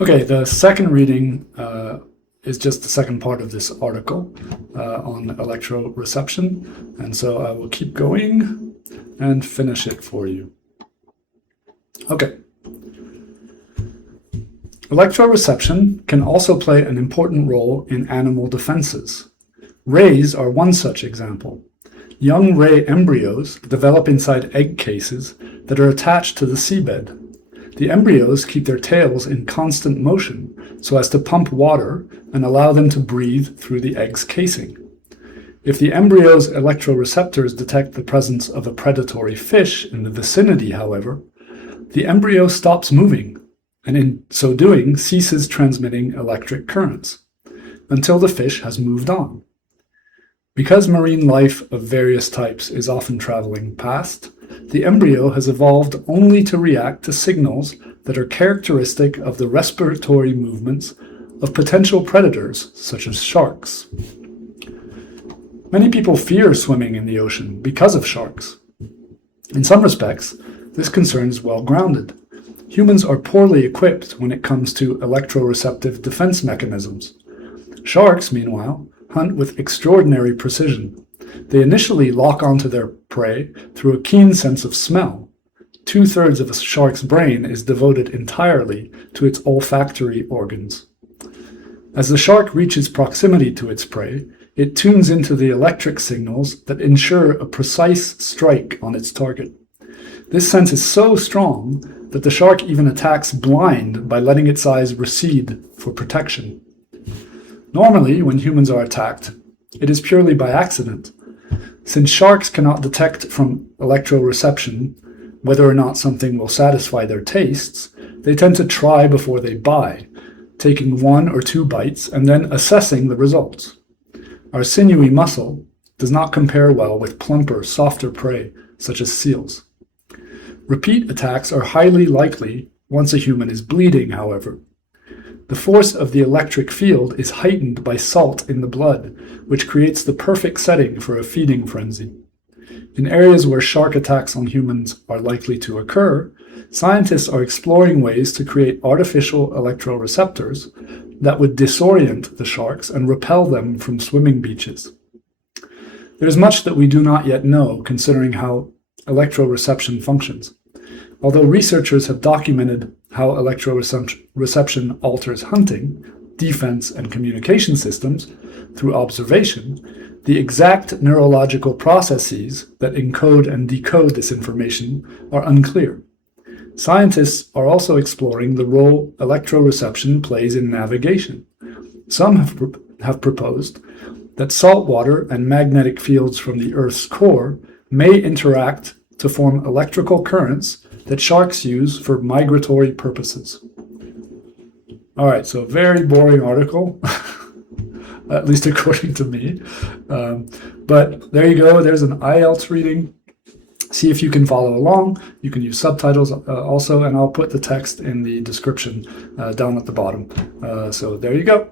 Okay, the second reading is just the second part of this article on electroreception, and so I will keep going and finish it for you. Okay. Electroreception can also play an important role in animal defenses. Rays are one such example. Young ray embryos develop inside egg cases that are attached to the seabed. The embryos keep their tails in constant motion so as to pump water and allow them to breathe through the egg's casing. If the embryo's electroreceptors detect the presence of a predatory fish in the vicinity, however, the embryo stops moving and in so doing ceases transmitting electric currents until the fish has moved on. Because marine life of various types is often traveling past, the embryo has evolved only to react to signals that are characteristic of the respiratory movements of potential predators such as sharks. Many people fear swimming in the ocean because of sharks. In some respects, this concern is well grounded. Humans are poorly equipped when it comes to electroreceptive defense mechanisms. Sharks, meanwhile, hunt with extraordinary precision. They initially lock onto their prey through a keen sense of smell. 2/3 of a shark's brain is devoted entirely to its olfactory organs. As the shark reaches proximity to its prey, it tunes into the electric signals that ensure a precise strike on its target. This sense is so strong that the shark even attacks blind by letting its eyes recede for protection. Normally, when humans are attacked, it is purely by accident. Since sharks cannot detect from electroreception whether or not something will satisfy their tastes, they tend to try before they buy, taking 1 or 2 bites and then assessing the results. Our sinewy muscle does not compare well with plumper, softer prey, such as seals. Repeat attacks are highly likely once a human is bleeding, however. The force of the electric field is heightened by salt in the blood, which creates the perfect setting for a feeding frenzy. In areas where shark attacks on humans are likely to occur, scientists are exploring ways to create artificial electroreceptors that would disorient the sharks and repel them from swimming beaches. There is much that we do not yet know considering how electroreception functions. Although researchers have documented how electroreception alters hunting, defense, and communication systems through observation, the exact neurological processes that encode and decode this information are unclear. Scientists are also exploring the role electroreception plays in navigation. Some have proposed that salt water and magnetic fields from the Earth's core may interact to form electrical currents that sharks use for migratory purposes. All right, so very boring article, at least according to me. But there you go. There's an IELTS reading. See if you can follow along. You can use subtitles also, and I'll put the text in the description down at the bottom. So there you go.